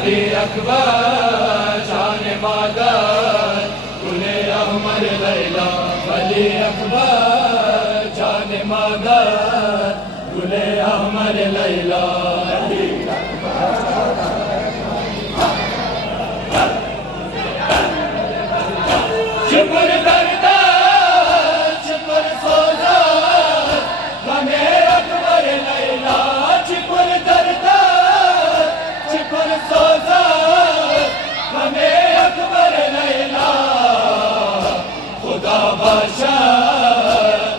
अली अकबर शान मादर गुले अहमद लैला अली अकबर शान मादर गुले अहमद लैला अली शिपुर दर्दा शिपुर सोजा गमे अकबर लैला शिपुर दर्दा शिपुर सोजा गमे अकबर लैला खुदा बादशाह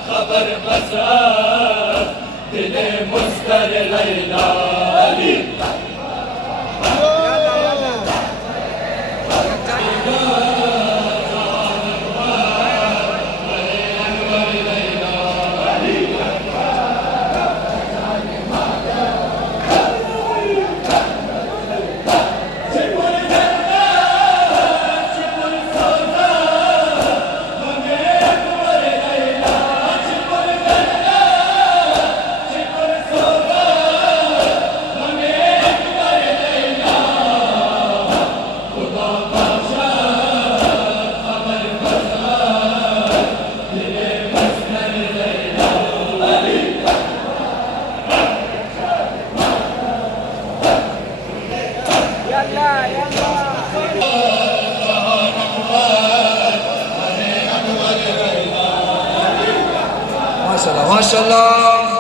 खबर बसा दिले मुस्तर लैला अली माशाल्लाह माशाल्लाह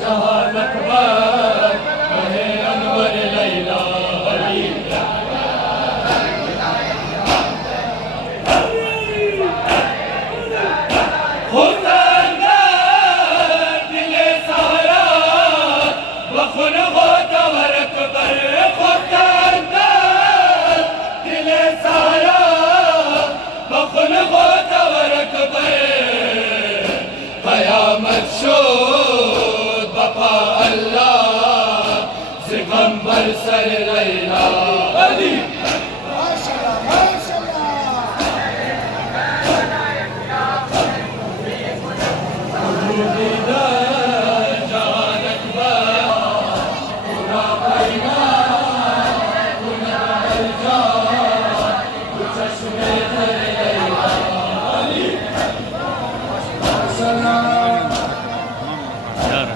जहान अकबर कहे अनवर लैला अली खुदा दिले सारा बखुन हो दवर अकबर खुदा दिले सारा बखुन हो दवर अकबर कयामत शोद बपा अल्लाह सिगंबर सर लैला अली जहान अकबर पूरा पैगा पुनः जा चश्मे सर लैला अली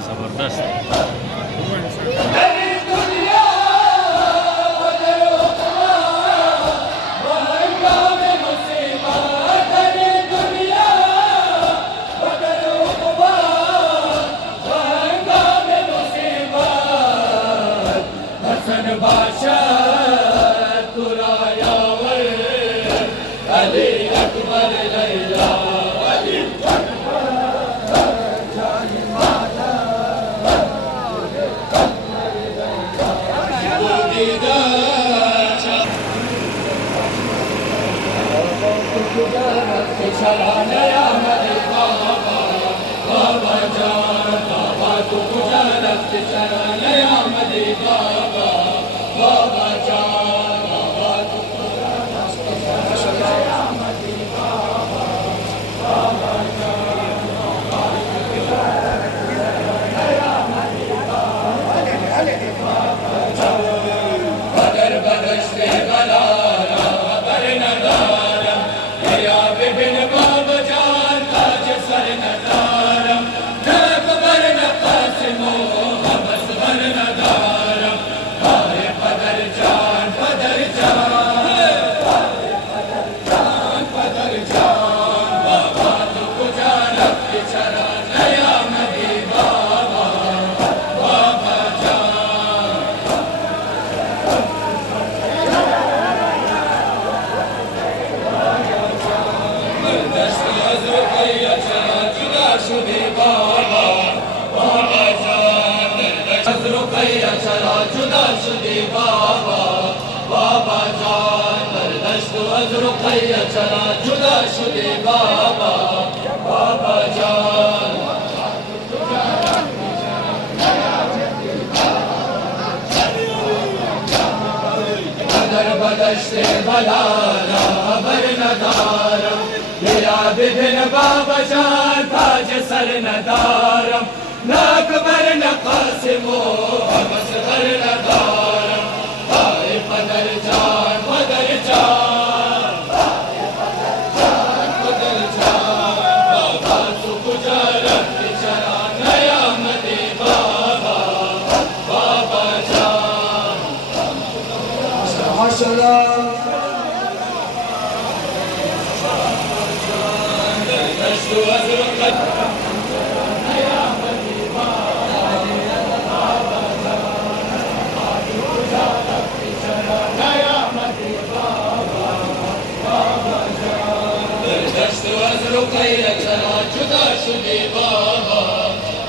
जबरदस्त हसन बादशाह तुरायावर अली अकबर लैला अली नया मदे बाबा बाबा जान बाबा तू गुजरत चला नया मदे बाबा बाबा जान बाबा तू गुजरत चला नया मदे बाबा बाबा जान बाबा तू गुजरत नया मदे बाबा बदर बदश्ते गलारा बर नगारा या बिन बाबा जान ताज सर नजारा न अकबर न कासिमो हमस बर नजारा हाय बदर बाबा जान बरदस्त अज रुकैया चला जुदा शुदे बाबा बाबा जान बदर बदश्ते बलाला बर नदारम मेरा विभिन्न बाबा जान ताज सर नदारम नाक बर नकासिमो हमस बर नदारम हाय पदर जान पदर जान पदर जान बाबा तू गुजारत चला नया मदे बाबा बाबा जान माशाल्लाह दस्तु अज़रक़त रुकैया चला जुदा शुदे बाबा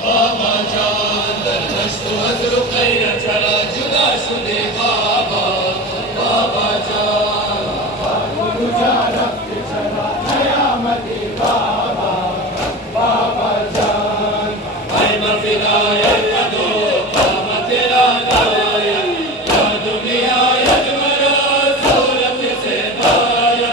बाबा जान दस्तु अज़ रुकैया चला जुदा शुदे बाबा बाबा जान गुजारत चला क़यामत बाबा बाबा जान ऐ मफ़िदायत दो क़ाम तेरा लाया या दुनिया यजमरा सूरत से बाया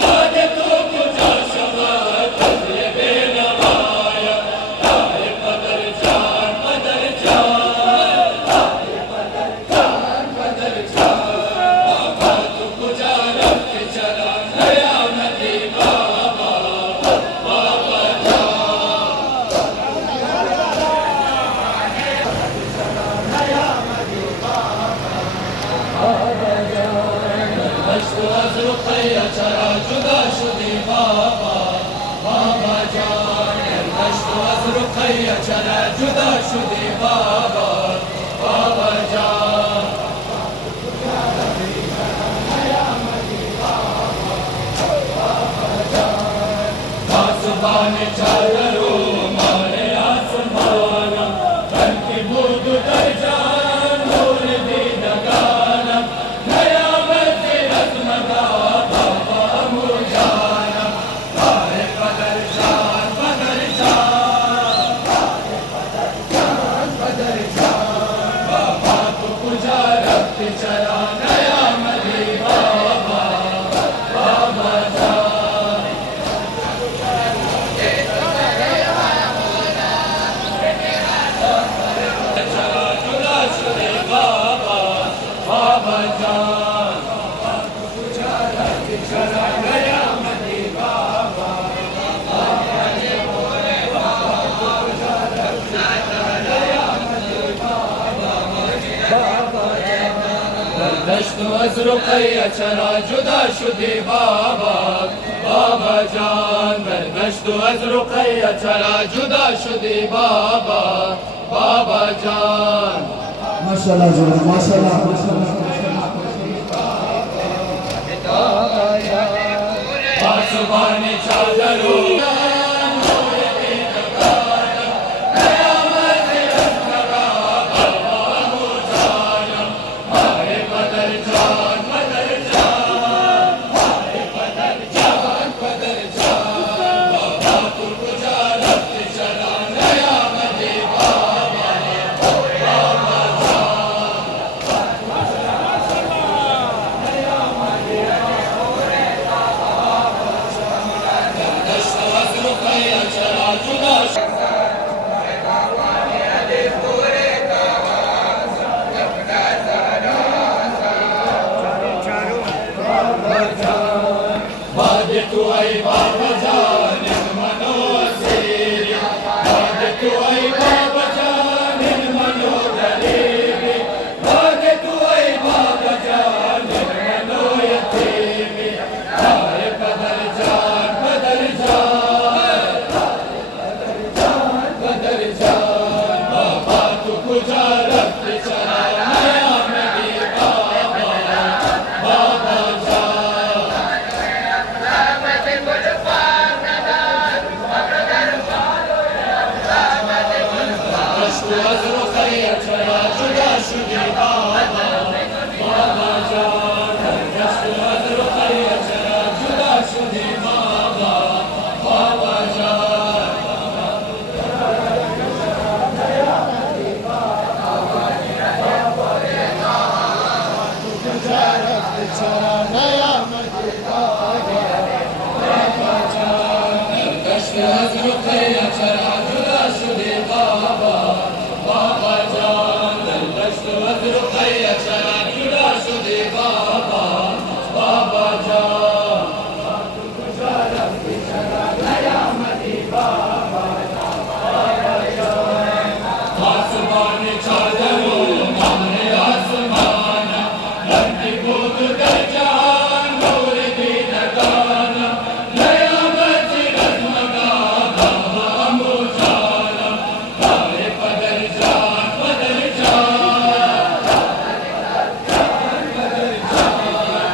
बाद तो गुजा शबात ये बेनवाया हाय पदर जान पदर जान हाय पदर जान पदर जान बाबा तू गुजारत चला क़यामत बाबा बाबा दस्तु अज़ रुकैया चला जुदा शुदे बाबा बाबा जान दस्तु अज़ रुकैया चला जुदा शुदे बाबा बाबा जान आसमान चादरो मारे आसमाना तन की बूंद दर जान नूर दी लगाना नया मस्जिद रज़्मदा बाबा मुरझाना हाय पदर जान पदर जान पदर जान बाबा तू गुजारत चला नया मदी बाबा बाबा जान चला जुदा शुदे बाबा बाबा जान गुजारत चला क़यामत बाबा दस्तु अज़ रुकैया चला जुदा शुदे बाबा बाबा जान दस्तु अज़ रुकैया चला जुदा शुदे बाबा बाबा जान माशाल्लाह ज़रा माशाल्लाह आसमान चादरो तू आई बाबा जान मनो असीरी बाद तू आई बाबा जान मनो दलीली बाद तू आई बाबा जान मनो यतीमी हाय पदर जान पदर जान पदर जान बाबा तू गुजारत चला नया मदी बाबा बाबा जान रुखैया चरा जुदा शुदे बाबा बाबा जान दशत रुखैया चरा जुदा शुदे बाबा बाबा जान गुजारा चरा नया मदी बाबा बाबा जान आसमान चादरो नामरे आसमान लंकी भूत कर जान नूर दी नगाना नया मदी रज़मगा बाबा अम्बो जाना तारे पदर जान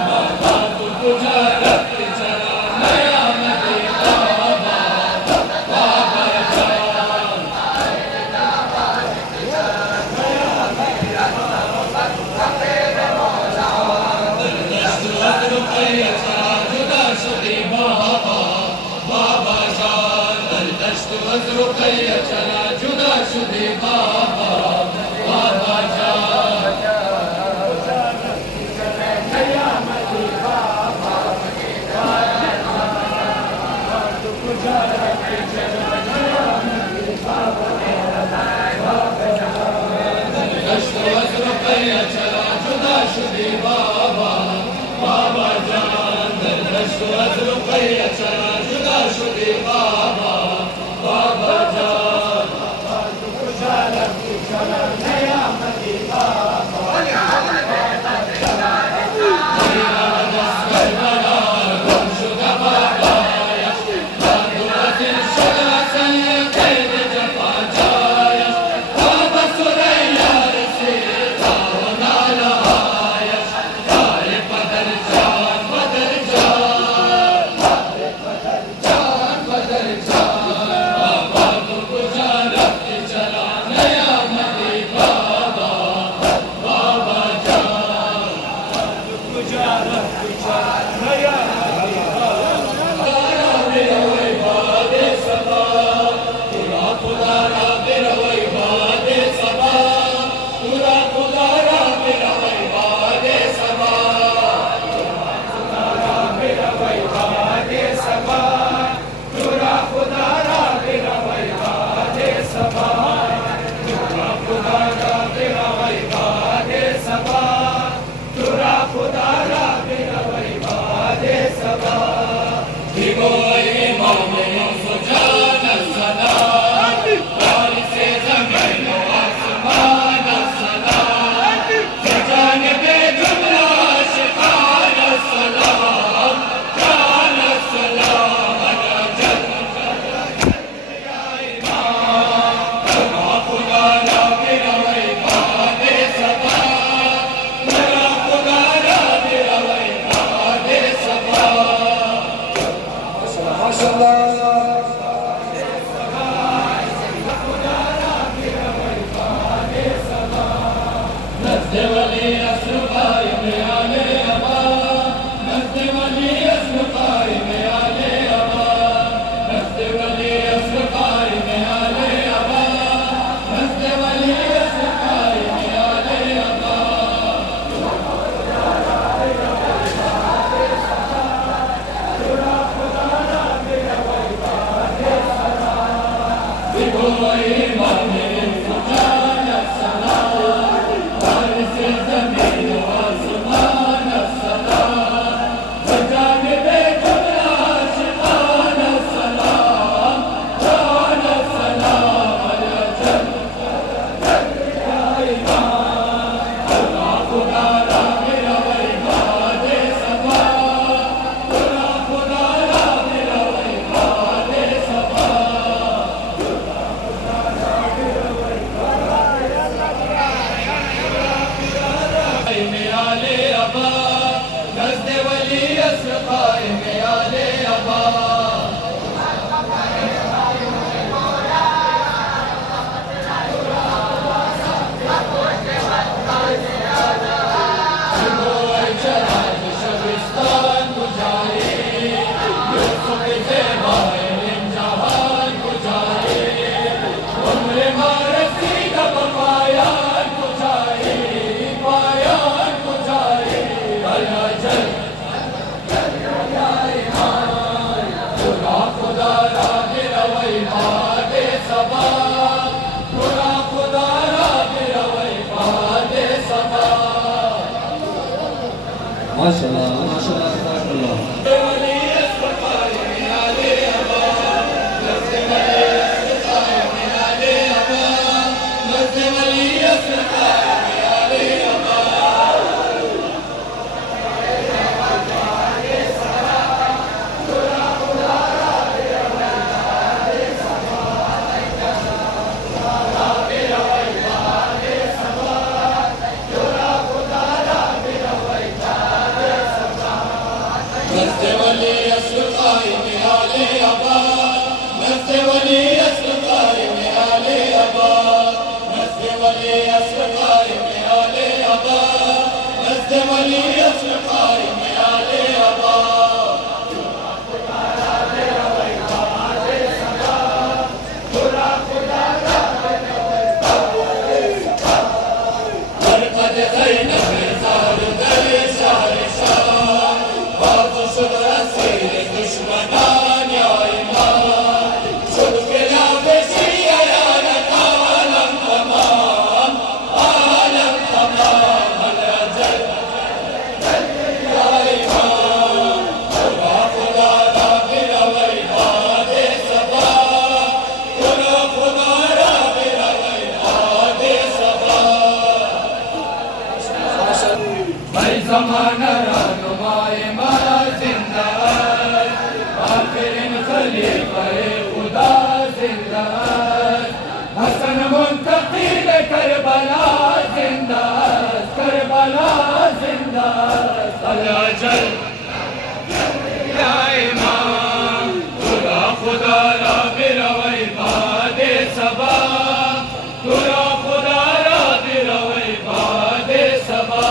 बाबा तू गुजारा चरा नया मदी बाबा बाबा जान रुखैया चरा जुदा शुदे बाबा बाबा जान दशत रुखैया चरा जुदा शुदे बाबा बाबा जान दशत रुखैया चरा जुदा शुदे बाबा बाबा जान दशत रुखैया चरा जुदा शुदे बाबा बाबा जान नया मदी माशाल्लाह माशाल्लाह तबारकल्लाह ज़माना रहनुमाए मारा जिंदा आखिरिन खलीफाए खुदा जिंदा हसन मुंतकील करबला जिंदा करबला जिंदा अल अजल या इमाम खुदा खुदा रा बिरवै बादे सबा खुदा खुदा रा बिरवै बादे सबा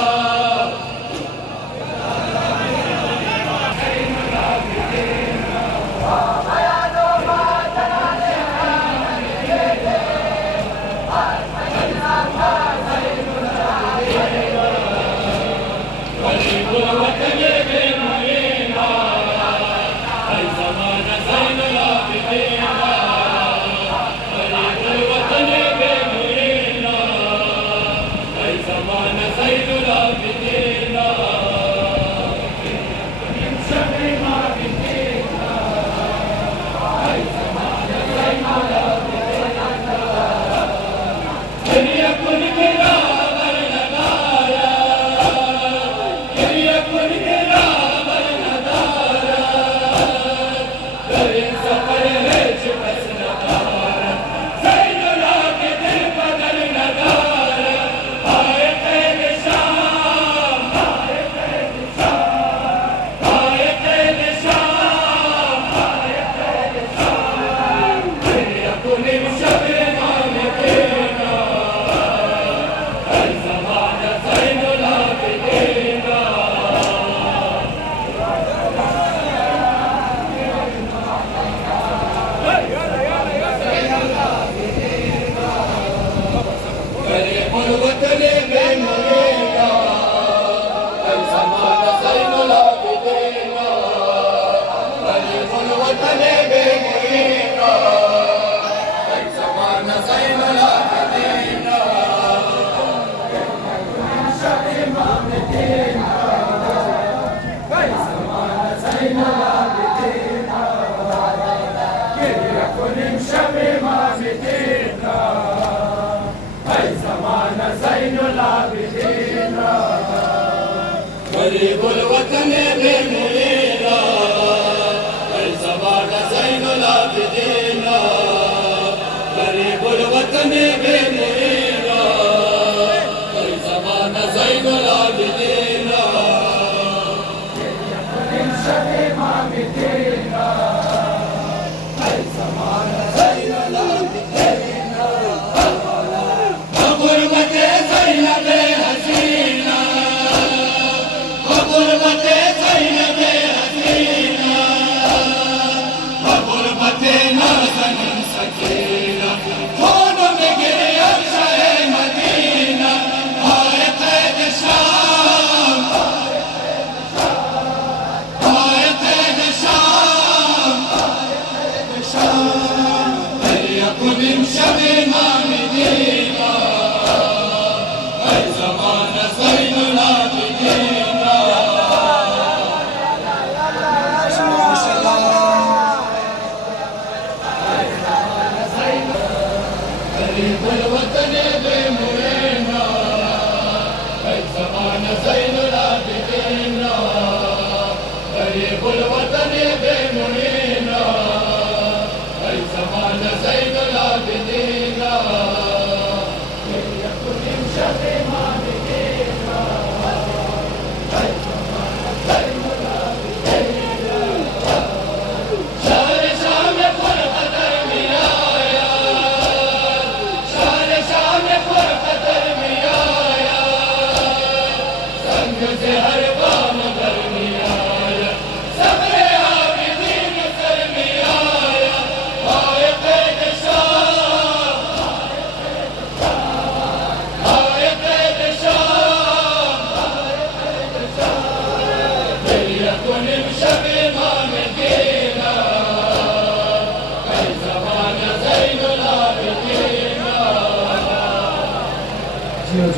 गरीबुल वतन बेमुरीना हर ज़माना ज़ैनुल आबिदीना गरीबुल वतन बेमुरीना हर ज़माना ज़ैनुल आबिदीना गुरबते ज़ैनबे हसीना गुरबते ज़ैनबे हसीना गुरबते नाज़नीन सकीना खून में गिरे अरशे मदीना आए क़ैद शाम आए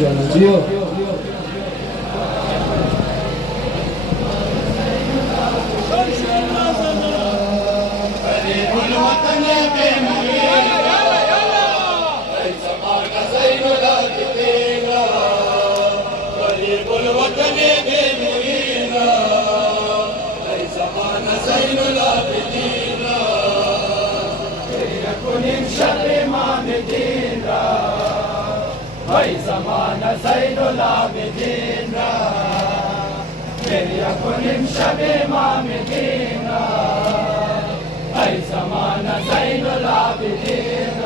जियो गरीबुल वतन के मुईना ऐ ज़माना ज़ैनुल आबिदीना गरीबुल वतन के मुईना ऐ ज़माना ज़ैनुल आबिदीना يكن شر ما مدينا هاي زمان زين العابدين يكن شر ما مدينا هاي زمان زين العابدين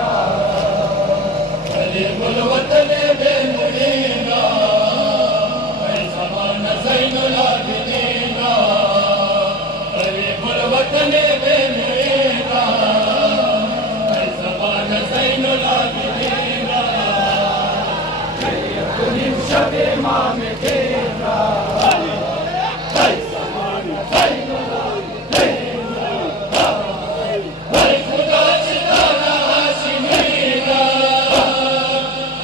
गरीबुल वतन के मुईना ऐ ज़माना ज़ैनुल आबिदीना गरीबुल वतन के मुईना ऐ ज़माना ज़ैनुल आबिदीना يكن شر ما مدينا هاي زمان زين العابدين है खुदा चिराना हाशिमीना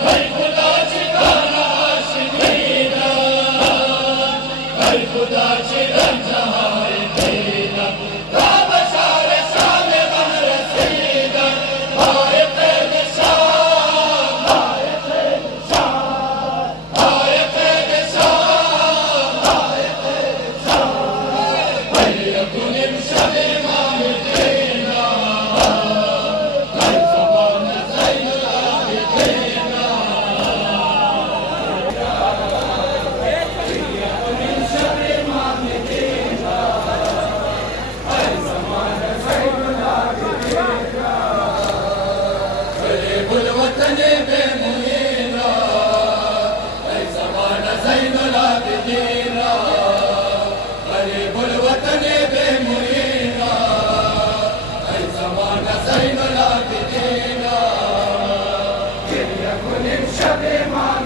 है खुदा चिराना हाशिमीना है खुदा चिरन जहां दीना बशार शाम गम रसीदा आए कैद शाम आए कैद शाम आए कैद शाम आए कैद शाम है यकुन शब मामदीना है ज़माना ज़ैनुल आबिदीना गरीबुल